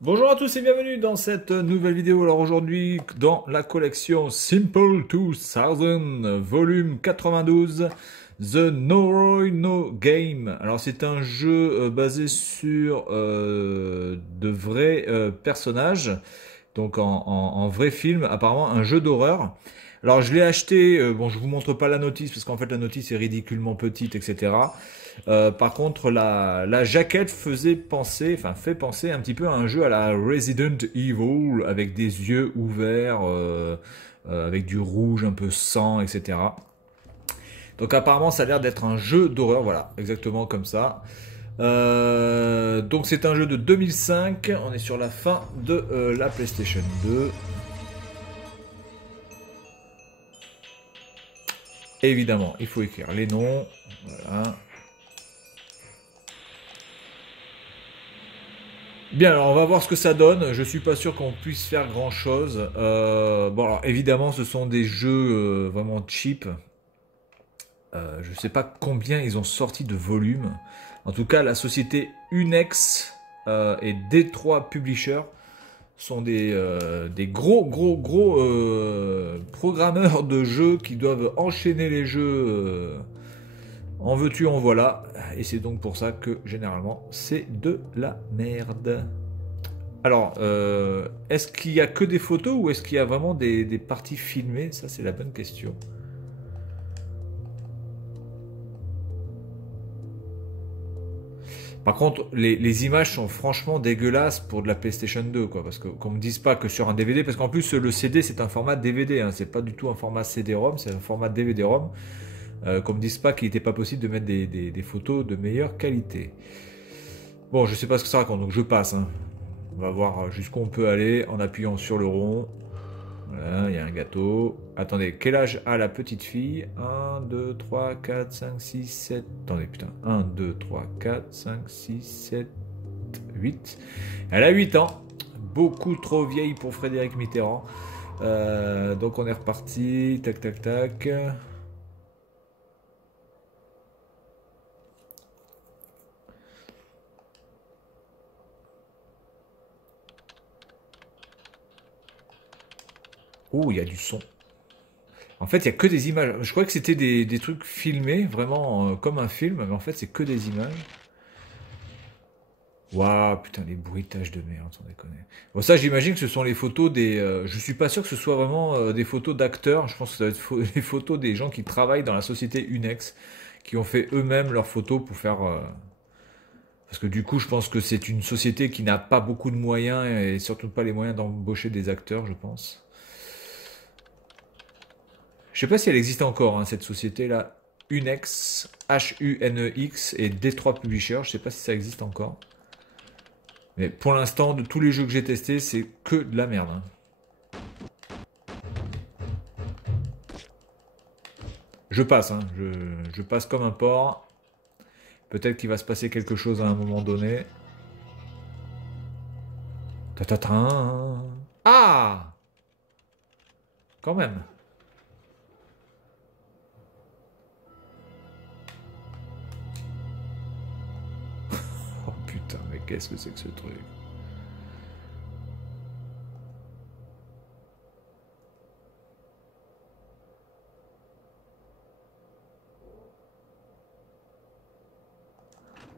Bonjour à tous et bienvenue dans cette nouvelle vidéo. Alors aujourd'hui, dans la collection Simple 2000, volume 92, The Noroi no Game. Alors c'est un jeu basé sur de vrais personnages, donc en vrai film, apparemment un jeu d'horreur. Alors je l'ai acheté, bon je vous montre pas la notice parce qu'en fait la notice est ridiculement petite, etc. Par contre la jaquette faisait penser, enfin fait penser un petit peu à un jeu à la Resident Evil avec des yeux ouverts, avec du rouge un peu sang, etc. Donc apparemment ça a l'air d'être un jeu d'horreur, voilà, exactement comme ça. Donc c'est un jeu de 2005, on est sur la fin de la PlayStation 2. Évidemment, il faut écrire les noms. Voilà. Bien, alors on va voir ce que ça donne. Je suis pas sûr qu'on puisse faire grand chose. Bon, alors évidemment, ce sont des jeux vraiment cheap. Je sais pas combien ils ont sorti de volumes. En tout cas, la société Unex et D3 Publishers sont des gros programmeurs de jeux qui doivent enchaîner les jeux en veux-tu, en voilà. Et c'est donc pour ça que généralement c'est de la merde. Alors, est-ce qu'il y a que des photos ou est-ce qu'il y a vraiment des parties filmées? Ça, c'est la bonne question. Par contre, les images sont franchement dégueulasses pour de la PlayStation 2, quoi. Parce que qu'on me dise pas que sur un DVD, parce qu'en plus le CD c'est un format DVD, hein, c'est pas du tout un format CD-ROM, c'est un format DVD-ROM. Qu'on me dise pas qu'il n'était pas possible de mettre des photos de meilleure qualité. Bon, je sais pas ce que ça raconte, donc je passe, hein. On va voir jusqu'où on peut aller en appuyant sur le rond. Voilà, il y a un gâteau. Attendez, quel âge a la petite fille? 1, 2, 3, 4, 5, 6, 7. Attendez, putain. 1, 2, 3, 4, 5, 6, 7, 8. Elle a 8 ans. Beaucoup trop vieille pour Frédéric Mitterrand. Donc on est reparti. Tac, tac, tac. Oh, il y a du son. En fait, il y a que des images. Je croyais que c'était des trucs filmés, vraiment comme un film, mais en fait, c'est que des images. Waouh, putain, les bruitages de merde, sans déconner. Bon, ça, j'imagine que ce sont les photos des. Je suis pas sûr que ce soit vraiment des photos d'acteurs. Je pense que ça va être les photos des gens qui travaillent dans la société Unex, qui ont fait eux-mêmes leurs photos pour faire. Parce que du coup, je pense que c'est une société qui n'a pas beaucoup de moyens et surtout pas les moyens d'embaucher des acteurs, je pense. Je sais pas si elle existe encore, hein, cette société-là. Unex, H-U-N-E-X et D3 Publishers. Je sais pas si ça existe encore. Mais pour l'instant, de tous les jeux que j'ai testés, c'est que de la merde, hein. Je passe, hein. Je passe comme un porc. Peut-être qu'il va se passer quelque chose à un moment donné. Ta-ta-ta. Ah! Quand même. Oh putain, mais qu'est-ce que c'est que ce truc?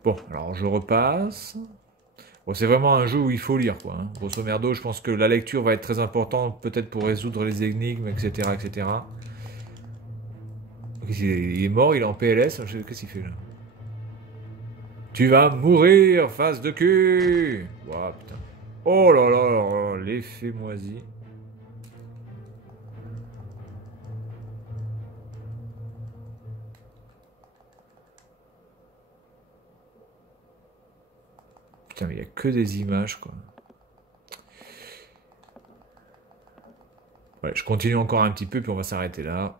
Bon, alors je repasse. Bon, c'est vraiment un jeu où il faut lire, quoi, hein. Grosso merdo, je pense que la lecture va être très importante, peut-être pour résoudre les énigmes, etc., etc. Il est mort, il est en PLS. Qu'est-ce qu'il fait là? Tu vas mourir, face de cul! Ouah, putain. Oh là là là là, l'effet moisi. Putain, mais il n'y a que des images, quoi. Ouais, je continue encore un petit peu, puis on va s'arrêter là.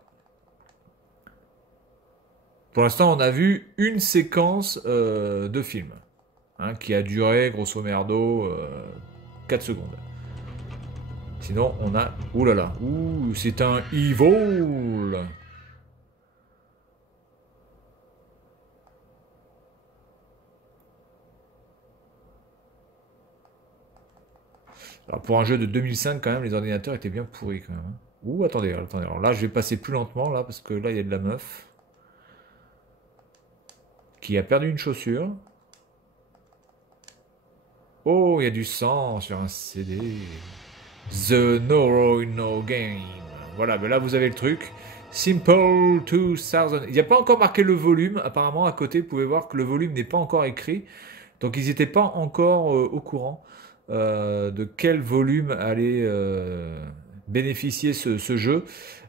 Pour l'instant, on a vu une séquence de film, hein, qui a duré, grosso merdo, 4 secondes. Sinon, on a... Ouh là là. Ouh, c'est un evil. Alors pour un jeu de 2005, quand même, les ordinateurs étaient bien pourris, quand même, hein. Ouh, attendez, attendez. Alors là, je vais passer plus lentement, là, parce que là, il y a de la meuf qui a perdu une chaussure. Oh, il y a du sang sur un CD. The No No Game. Voilà, mais là, vous avez le truc. Simple 2000. Il n'y a pas encore marqué le volume. Apparemment, à côté, vous pouvez voir que le volume n'est pas encore écrit. Donc, ils n'étaient pas encore au courant de quel volume allait bénéficier ce jeu.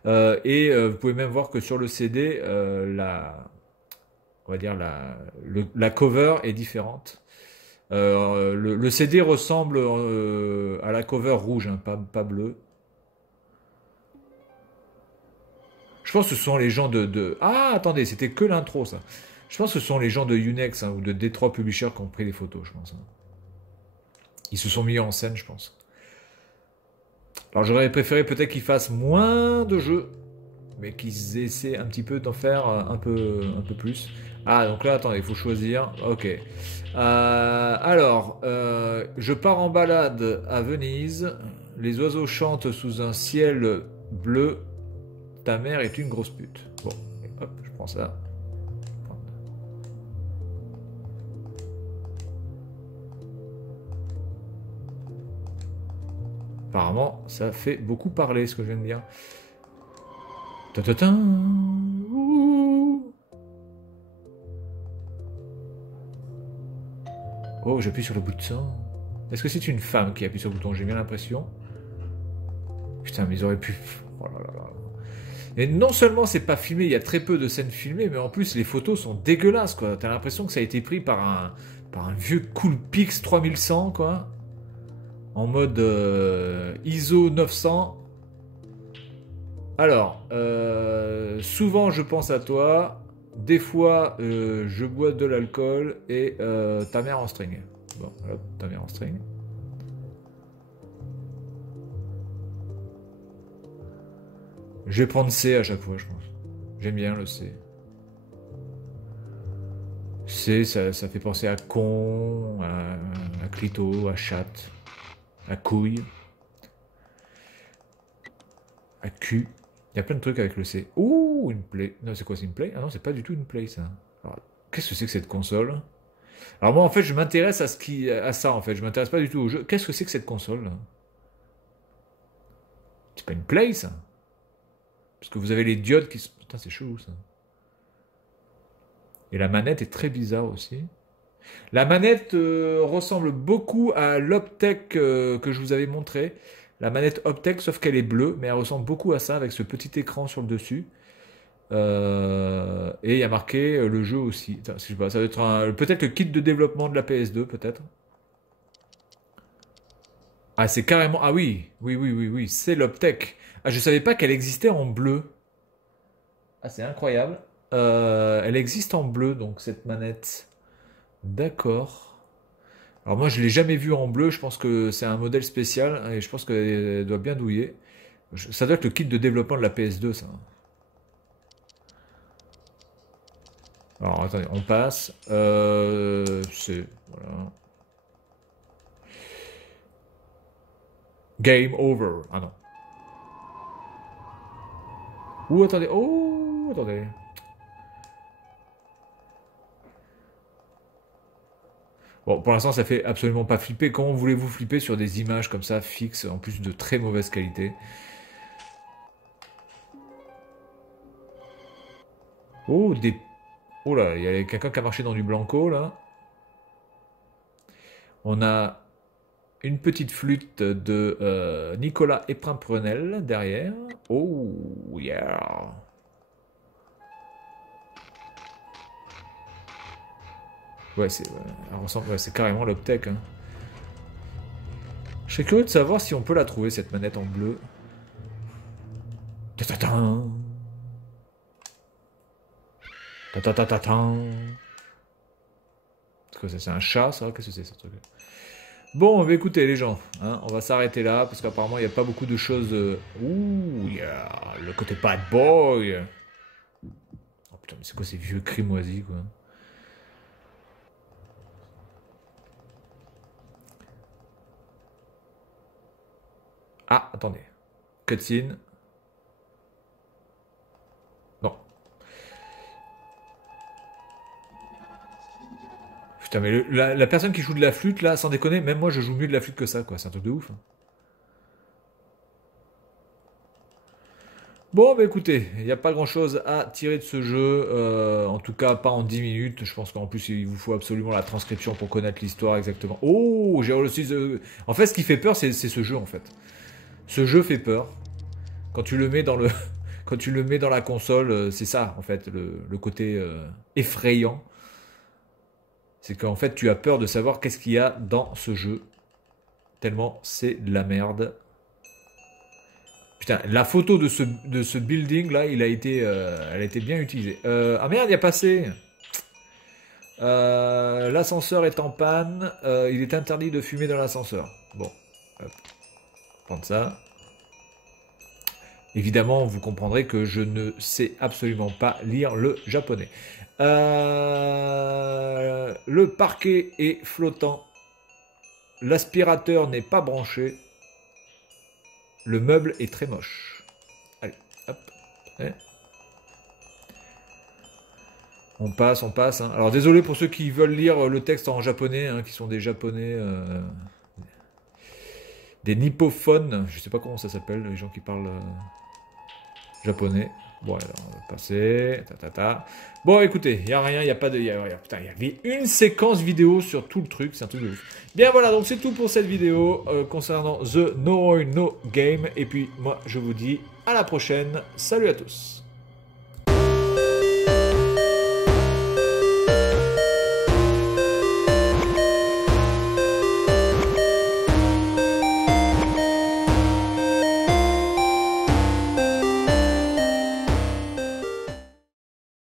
Vous pouvez même voir que sur le CD, on va dire la cover est différente. Le CD ressemble à la cover rouge, hein, pas bleue. Je pense que ce sont les gens Ah, attendez, c'était que l'intro, ça. Je pense que ce sont les gens de Unex, hein, ou de D3 Publishers qui ont pris les photos, je pense, hein. Ils se sont mis en scène, je pense. Alors j'aurais préféré peut-être qu'ils fassent moins de jeux, mais qu'ils essaient un petit peu d'en faire un peu plus. Ah, donc là, attendez, il faut choisir. Ok. Je pars en balade à Venise. Les oiseaux chantent sous un ciel bleu. Ta mère est une grosse pute. Bon, et hop, je prends ça. Apparemment, ça fait beaucoup parler ce que je viens de dire. Ta-ta-ta. Oh, j'appuie sur le bouton. Est-ce que c'est une femme qui appuie sur le bouton? J'ai bien l'impression. Putain, mais ils auraient pu... Oh là là là. Et non seulement c'est pas filmé, il y a très peu de scènes filmées, mais en plus les photos sont dégueulasses, quoi. T'as l'impression que ça a été pris par un vieux Coolpix 3100, quoi. En mode ISO 900. Alors, souvent je pense à toi. Des fois, je bois de l'alcool et ta mère en string. Bon, hop, ta mère en string. Je vais prendre C à chaque fois, je pense. J'aime bien le C. C, ça fait penser à con, à clito, à chatte, à couille, à cul. Il y a plein de trucs avec le C. Ouh, une play. Non, c'est quoi, c'est une play? Ah non, c'est pas du tout une play, ça. Alors, qu'est-ce que c'est que cette console? Alors moi, en fait, je m'intéresse à ça, en fait. Je m'intéresse pas du tout au jeu. Qu'est-ce que c'est que cette console, là? C'est pas une play, ça? Parce que vous avez les diodes qui... Putain, c'est chelou, ça. Et la manette est très bizarre aussi. La manette ressemble beaucoup à l'Optech que je vous avais montré. La manette Optech, sauf qu'elle est bleue, mais elle ressemble beaucoup à ça, avec ce petit écran sur le dessus. Et il y a marqué le jeu aussi. Attends, je sais pas, ça doit être peut-être le kit de développement de la PS2, peut-être. Ah, c'est carrément... Ah oui, oui, oui, oui, oui, c'est l'Optech. Ah, je savais pas qu'elle existait en bleu. Ah, c'est incroyable. Elle existe en bleu, donc, cette manette. D'accord. Alors moi, je l'ai jamais vue en bleu. Je pense que c'est un modèle spécial et je pense qu'elle doit bien douiller. Ça doit être le kit de développement de la PS2, ça. Alors, attendez, on passe. C'est... Voilà. Game over. Ah non. Ouh, attendez. Oh, attendez. Bon, pour l'instant, ça fait absolument pas flipper. Comment voulez-vous flipper sur des images comme ça, fixes, en plus de très mauvaise qualité? Oh, des... Oh là, il y a quelqu'un qui a marché dans du blanco, là. On a une petite flûte de Nicolas Éprin-Prenel derrière. Oh, yeah. Ouais, elle ressemble, ouais, c'est carrément l'Optech, hein. Je serais curieux de savoir si on peut la trouver, cette manette en bleu. Ta-ta-ta. Ta-ta-ta-ta-ta. C'est un chat, ça? Qu'est-ce que c'est, ce truc? Bon, bah écoutez, les gens, hein, on va s'arrêter là, parce qu'apparemment, il n'y a pas beaucoup de choses... Ouh, yeah, le côté bad boy. Oh putain, mais c'est quoi ces vieux cris moisis, quoi? Ah, attendez. Cutscene. Non. Putain, mais la personne qui joue de la flûte, là, sans déconner, même moi, je joue mieux de la flûte que ça, quoi. C'est un truc de ouf. Hein. Bon, bah écoutez, il n'y a pas grand-chose à tirer de ce jeu, en tout cas pas en 10 minutes. Je pense qu'en plus, il vous faut absolument la transcription pour connaître l'histoire exactement. Oh, j'ai aussi... En fait, ce qui fait peur, c'est ce jeu, en fait. Ce jeu fait peur. Quand tu le mets dans le... Quand tu le mets dans la console, c'est ça, en fait, le côté effrayant. C'est qu'en fait, tu as peur de savoir qu'est-ce qu'il y a dans ce jeu. Tellement c'est de la merde. Putain, la photo de ce building là, elle a été bien utilisée. Ah merde, il y a passé. L'ascenseur est en panne. Il est interdit de fumer dans l'ascenseur. Bon, hop, prendre ça. Évidemment, vous comprendrez que je ne sais absolument pas lire le japonais. Le parquet est flottant. L'aspirateur n'est pas branché. Le meuble est très moche. Allez, hop. On passe, on passe. Hein. Alors désolé pour ceux qui veulent lire le texte en japonais, hein, qui sont des japonais, des nippophones. Je sais pas comment ça s'appelle, les gens qui parlent japonais. Bon, alors, on va passer. Bon, écoutez, il n'y a rien, il n'y a pas de... putain, il y avait une séquence vidéo sur tout le truc, c'est un truc de ouf. Bien voilà, donc c'est tout pour cette vidéo concernant The Noroi no Game. Et puis, moi, je vous dis à la prochaine. Salut à tous.